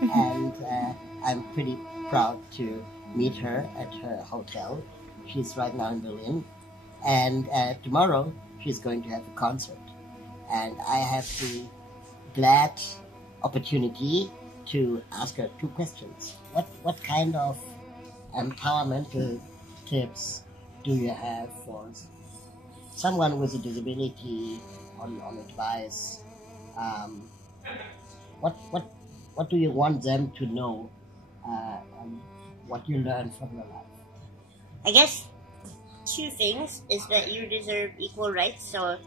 and I'm pretty proud to meet her at her hotel. She's right now in Berlin, and tomorrow she's going to have a concert, and I have the glad opportunity to ask her 2 questions. What kind of empowermental tips do you have for someone with a disability on advice? What do you want them to know? What you learn from your life? I guess 2 things is that you deserve equal rights. So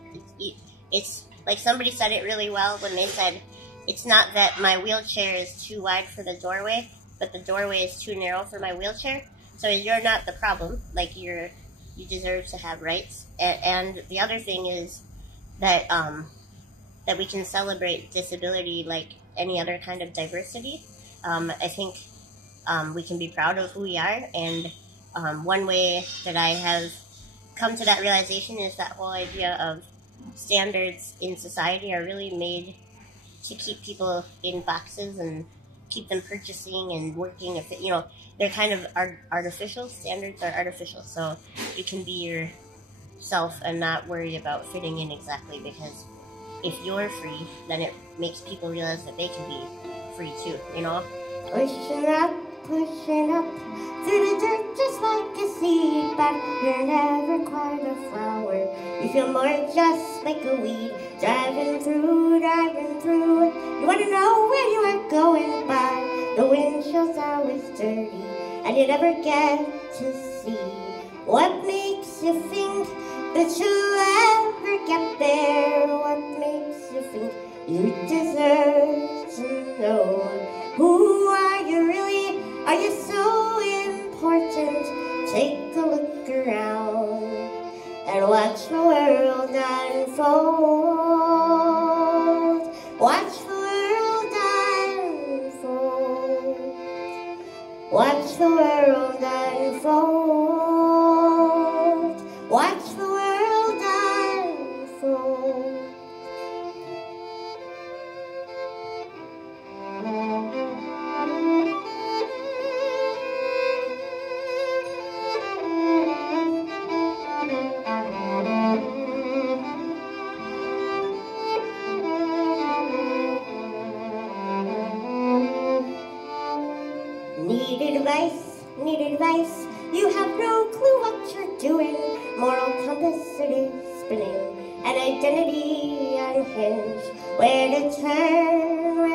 it's like somebody said it really well when they said, it's not that my wheelchair is too wide for the doorway, but the doorway is too narrow for my wheelchair. So you're not the problem. Like you deserve to have rights. And the other thing is that that we can celebrate disability like any other kind of diversity. I think we can be proud of who we are, and one way that I have come to that realization is that whole idea of standards in society are really made to keep people in boxes and keep them purchasing and working. They're kind of artificial. Standards are artificial, so you can be yourself and not worry about fitting in exactly, because if you're free, then it makes people realize that they can be free too, Pushing up through the dirt just like a seed, but you're never quite a flower. You feel more just like a weed, driving through. You want to know where you are going, but the windshield's always dirty, and you never get to see what makes you think that you'll ever get there. What makes you think you deserve to know? Who are you really? Are you so important? Take a look around and watch the world unfold. Watch the world unfold. Watch the world unfold. Watch the world unfold. Need advice, you have no clue what you're doing. Moral compass it is spinning, an identity unhinged. Where to turn,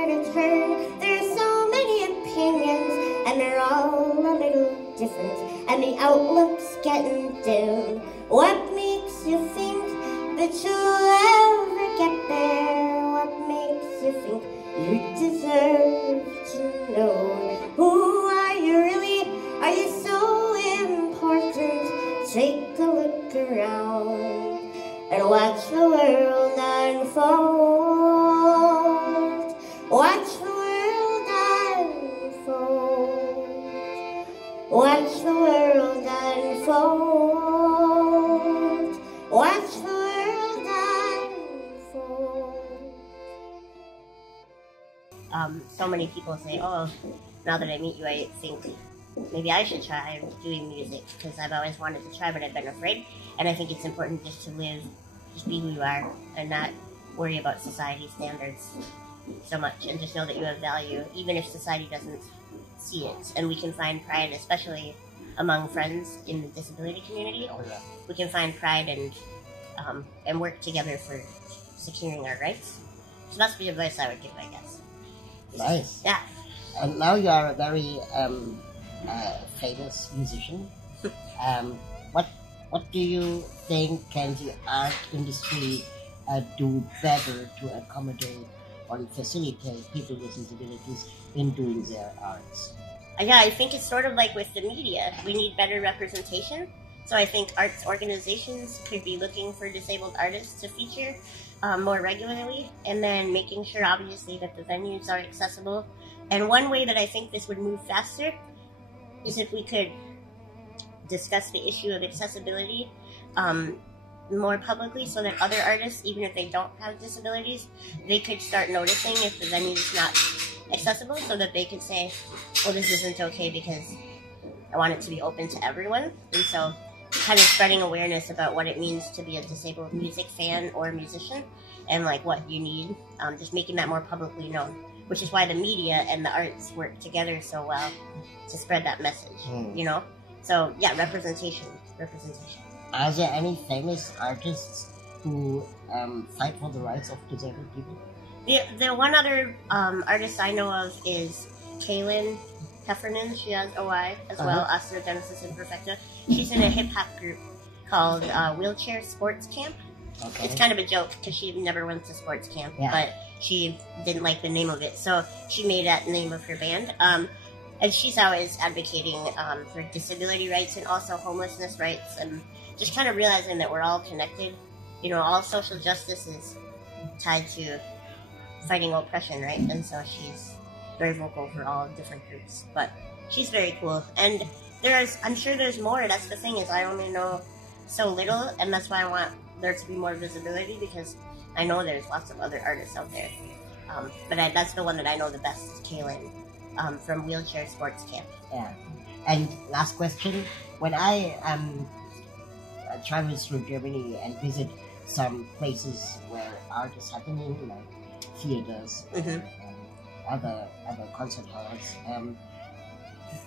there's so many opinions, and they're all a little different, and the outlook's getting dim. What makes you think that you'll ever get there? What makes you think you deserve to know? Who are you really? Are you so important? Take a look around and watch the world unfold. Watch the world unfold. Watch the world unfold. Watch the world unfold. So many people say, oh, now that I meet you, I think maybe I should try doing music, because I've always wanted to try, but I've been afraid. And I think it's important just to live, just be who you are, and not worry about society standards so much, and just know that you have value, even if society doesn't see it. And we can find pride, especially among friends in the disability community. We can find pride and work together for securing our rights. So that's the advice I would give, I guess. Nice. Yeah. And now you are a very famous musician. What do you think can the art industry do better to accommodate or facilitate people with disabilities in doing their arts? Yeah, I think it's sort of like with the media. We need better representation. So I think arts organizations could be looking for disabled artists to feature more regularly, and then making sure, obviously, that the venues are accessible. And one way that I think this would move faster is if we could discuss the issue of accessibility more publicly, so that other artists, even if they don't have disabilities, they could start noticing if the venue is not accessible so that they can say, well, this isn't okay because I want it to be open to everyone. And so kind of spreading awareness about what it means to be a disabled music fan or musician and like what you need, just making that more publicly known, which is why the media and the arts work together so well to spread that message, you know? So yeah, representation. Are there any famous artists who fight for the rights of disabled people? The one other artist I know of is Gaelynn Lea. She has OI as well, osteogenesis imperfecta. She's in a hip-hop group called Wheelchair Sports Camp. Okay. It's kind of a joke because she never went to sports camp, but she didn't like the name of it, so she made that name of her band. And she's always advocating for disability rights and also homelessness rights, and just kind of realizing that we're all connected. You know, all social justice is tied to fighting oppression, right? And so she's very vocal for all different groups. But she's very cool. And I'm sure there's more. That's the thing, is I only know so little, and that's why I want there to be more visibility, because I know there's lots of other artists out there. But that's the one that I know the best, Gaelynn, from Wheelchair Sports Camp. Yeah. And last question, when I travel through Germany and visit some places where art is happening, like theaters and other concert halls,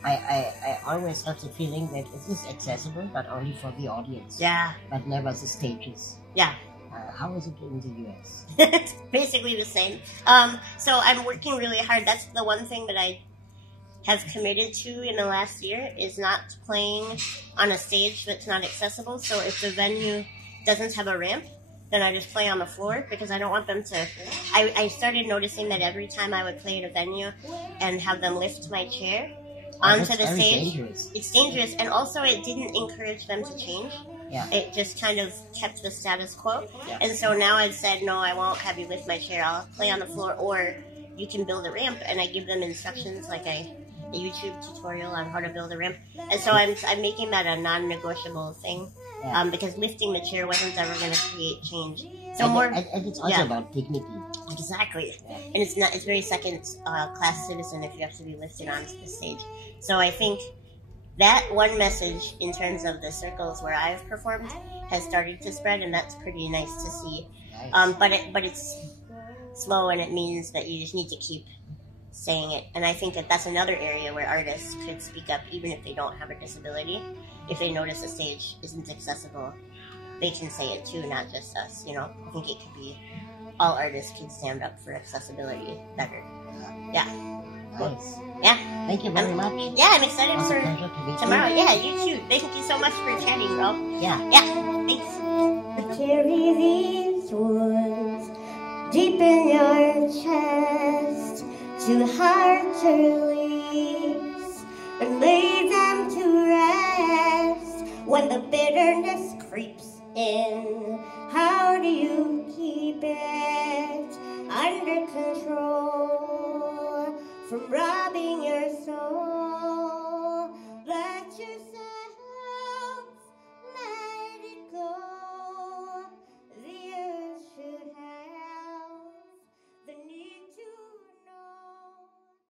I always have the feeling that it is accessible, but only for the audience. Yeah. But never the stages. Yeah. How is it in the US? It's basically the same. So I'm working really hard. That's the one thing that I have committed to in the last year, is not playing on a stage that's not accessible. So if the venue doesn't have a ramp, then I just play on the floor, because I don't want them to... I started noticing that every time I would play at a venue and have them lift my chair onto the stage, dangerous. It's dangerous, and also it didn't encourage them to change. Yeah. It just kind of kept the status quo. Yeah. And so now I've said, no, I won't have you lift my chair. I'll play on the floor, or you can build a ramp. And I give them instructions, like a YouTube tutorial on how to build a ramp. And so I'm making that a non-negotiable thing, because lifting the chair wasn't ever going to create change. So and it's also about dignity. Exactly. Yeah. And it's very second class citizen if you have to be lifted onto the stage. So I think that one message, in terms of the circles where I've performed, has started to spread, and that's pretty nice to see. Nice. But it's slow, and it means that you just need to keep saying it. And I think that that's another area where artists could speak up, even if they don't have a disability. If they notice a stage isn't accessible, they can say it too, not just us, you know? I think it could be all artists can stand up for accessibility better. Yeah. Nice. Yeah. Thank you very much. Yeah, I'm excited It was a for pleasure to meet tomorrow. you. Yeah, you too. Thank you so much for chatting, Raul. Yeah. Yeah, thanks. Carry these words deep in your chest, too hard to release, and lay them to rest. When the bitterness creeps in, how do you keep it under control from robbing your soul?